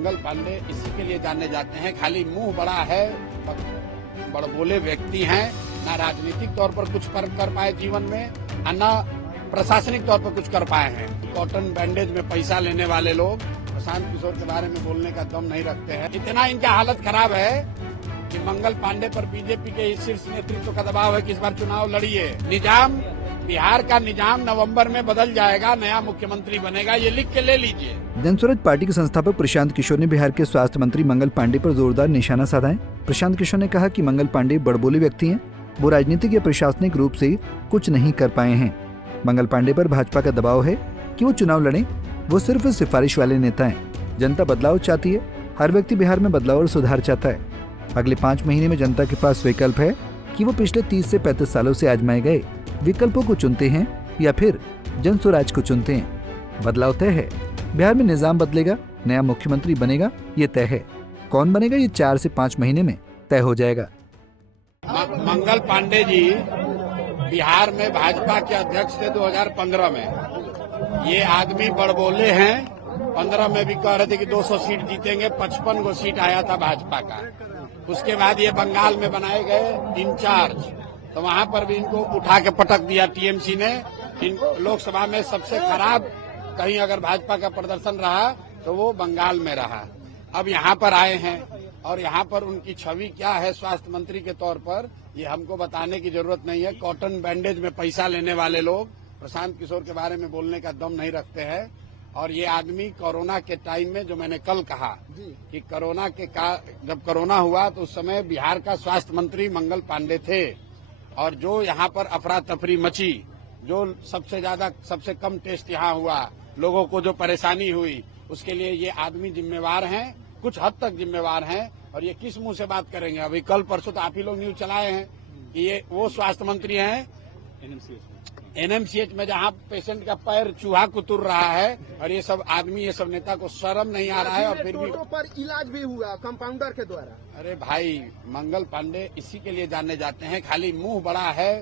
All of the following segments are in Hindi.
मंगल पांडे इसी के लिए जाने जाते हैं, खाली मुंह बड़ा है, बड़बोले व्यक्ति हैं, ना राजनीतिक तौर पर कुछ कर पाए जीवन में, न प्रशासनिक तौर पर कुछ कर पाए हैं। कॉटन बैंडेज में पैसा लेने वाले लोग प्रशांत किशोर के बारे में बोलने का दम नहीं रखते हैं। इतना इनका हालत खराब है कि मंगल पांडे पर बीजेपी के शीर्ष नेतृत्व का दबाव है कि इस बार चुनाव लड़िए। निजाम, बिहार का निजाम नवंबर में बदल जाएगा, नया मुख्यमंत्री बनेगा, ये लिख के ले लीजिए। जनसुराज पार्टी के संस्थापक प्रशांत किशोर ने बिहार के स्वास्थ्य मंत्री मंगल पांडे पर जोरदार निशाना साधा है। प्रशांत किशोर ने कहा कि मंगल पांडे बड़बोले व्यक्ति हैं, वो राजनीतिक या प्रशासनिक रूप से कुछ नहीं कर पाए हैं। मंगल पांडे पर भाजपा का दबाव है कि वो चुनाव लड़ें, वो सिर्फ सिफारिश वाले नेता हैं। जनता बदलाव चाहती है, हर व्यक्ति बिहार में बदलाव और सुधार चाहता है। अगले 5 महीने में जनता के पास विकल्प है कि वो पिछले 30 से 35 सालों से आजमाए गए विकल्पों को चुनते हैं या फिर जनसुराज को चुनते हैं। बदलाव तय है, बिहार में निजाम बदलेगा, नया मुख्यमंत्री बनेगा, ये तय है। कौन बनेगा ये 4 से 5 महीने में तय हो जाएगा। मंगल पांडे जी बिहार में भाजपा के अध्यक्ष थे 2015 में। ये आदमी बड़बोले हैं। 15 में भी कह रहे थे कि 200 सीट जीतेंगे, 55 गो सीट आया था भाजपा का। उसके बाद ये बंगाल में बनाए गए इंचार्ज, तो वहां पर भी इनको उठा के पटक दिया टीएमसी ने। इन लोकसभा में सबसे खराब कहीं अगर भाजपा का प्रदर्शन रहा तो वो बंगाल में रहा। अब यहाँ पर आए हैं और यहाँ पर उनकी छवि क्या है स्वास्थ्य मंत्री के तौर पर, ये हमको बताने की जरूरत नहीं है। कॉटन बैंडेज में पैसा लेने वाले लोग प्रशांत किशोर के बारे में बोलने का दम नहीं रखते हैं। और ये आदमी कोरोना के टाइम में, जो मैंने कल कहा कि जब कोरोना हुआ तो उस समय बिहार का स्वास्थ्य मंत्री मंगल पांडे थे, और जो यहाँ पर अफरा तफरी मची, जो सबसे कम टेस्ट यहाँ हुआ, लोगों को जो परेशानी हुई, उसके लिए ये आदमी जिम्मेवार हैं, कुछ हद तक जिम्मेवार हैं। और ये किस मुंह से बात करेंगे? अभी कल परसों तो आप ही लोग न्यूज चलाए हैं कि ये वो स्वास्थ्य मंत्री हैं एनएमसीएच में जहाँ पेशेंट का पैर चूहा कुतुर रहा है, और ये सब आदमी, ये सब नेता को शर्म नहीं आ रहा है। और फिर भी पर इलाज भी हुआ कंपाउंडर के द्वारा। अरे भाई, मंगल पांडे इसी के लिए जाने जाते हैं, खाली मुंह बड़ा है,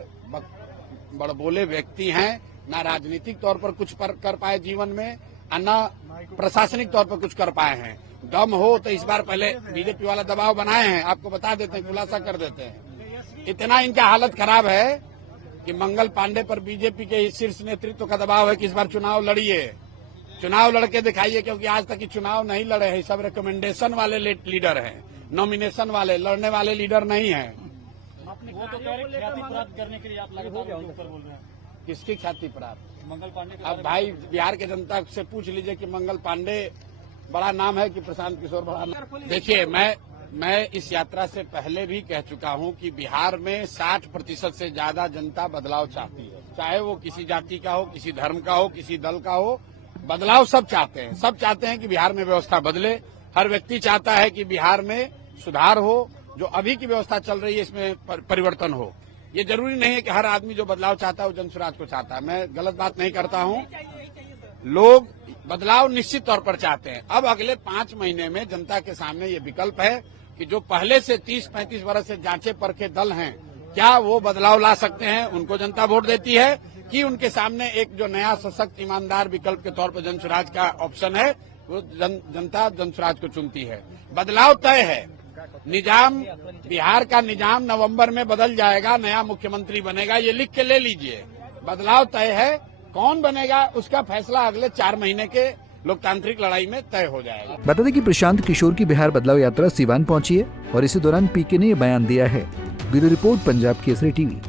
बड़बोले व्यक्ति हैं, ना राजनीतिक तौर पर कुछ कर पाए जीवन में, न प्रशासनिक तौर पर कुछ कर पाए हैं। दम हो तो इस बार पहले बीजेपी वाला दबाव बनाए हैं, आपको बता देते हैं, खुलासा कर देते हैं। इतना इनका हालत खराब है कि मंगल पांडे पर बीजेपी के शीर्ष नेतृत्व का दबाव है कि इस बार चुनाव लड़िए, चुनाव लड़के दिखाइए। क्योंकि आज तक चुनाव नहीं लड़े हैं, सब रिकमेंडेशन वाले लीडर हैं, नॉमिनेशन वाले, लड़ने वाले लीडर नहीं हैं। वो तो कह रहे ख्याति प्राप्त करने के लिए आप लगातार उनके ऊपर बोल रहे हैं। किसकी ख्याति प्राप्त? मंगल पांडे के। अब भाई बिहार के जनता से पूछ लीजिए कि मंगल पांडे बड़ा नाम है कि प्रशांत किशोर बड़ा नाम। देखिए, मैं इस यात्रा से पहले भी कह चुका हूं कि बिहार में 60% से ज्यादा जनता बदलाव चाहती है, चाहे वो किसी जाति का हो, किसी धर्म का हो, किसी दल का हो। बदलाव सब चाहते हैं, सब चाहते हैं कि बिहार में व्यवस्था बदले। हर व्यक्ति चाहता है कि बिहार में सुधार हो, जो अभी की व्यवस्था चल रही है इसमें परिवर्तन हो। ये जरूरी नहीं है कि हर आदमी जो बदलाव चाहता है वो जनसुराज को चाहता है। मैं गलत बात नहीं करता हूं, लोग बदलाव निश्चित तौर पर चाहते हैं। अब अगले 5 महीने में जनता के सामने ये विकल्प है कि जो पहले से 30-35 वर्ष से जांचे परखे दल हैं, क्या वो बदलाव ला सकते हैं? उनको जनता वोट देती है कि उनके सामने एक जो नया सशक्त ईमानदार विकल्प के तौर पर जनसुराज का ऑप्शन है, वो जनता जनसुराज को चुनती है। बदलाव तय है, निजाम, बिहार का निजाम नवंबर में बदल जाएगा, नया मुख्यमंत्री बनेगा, ये लिख के ले लीजिए। बदलाव तय है, कौन बनेगा उसका फैसला अगले 4 महीने के लोकतांत्रिक लड़ाई में तय हो जाएगा। बता दें कि प्रशांत किशोर की बिहार बदलाव यात्रा सीवान पहुंची है और इसी दौरान पीके ने ये बयान दिया है। Bureau report, Punjab Kesari TV.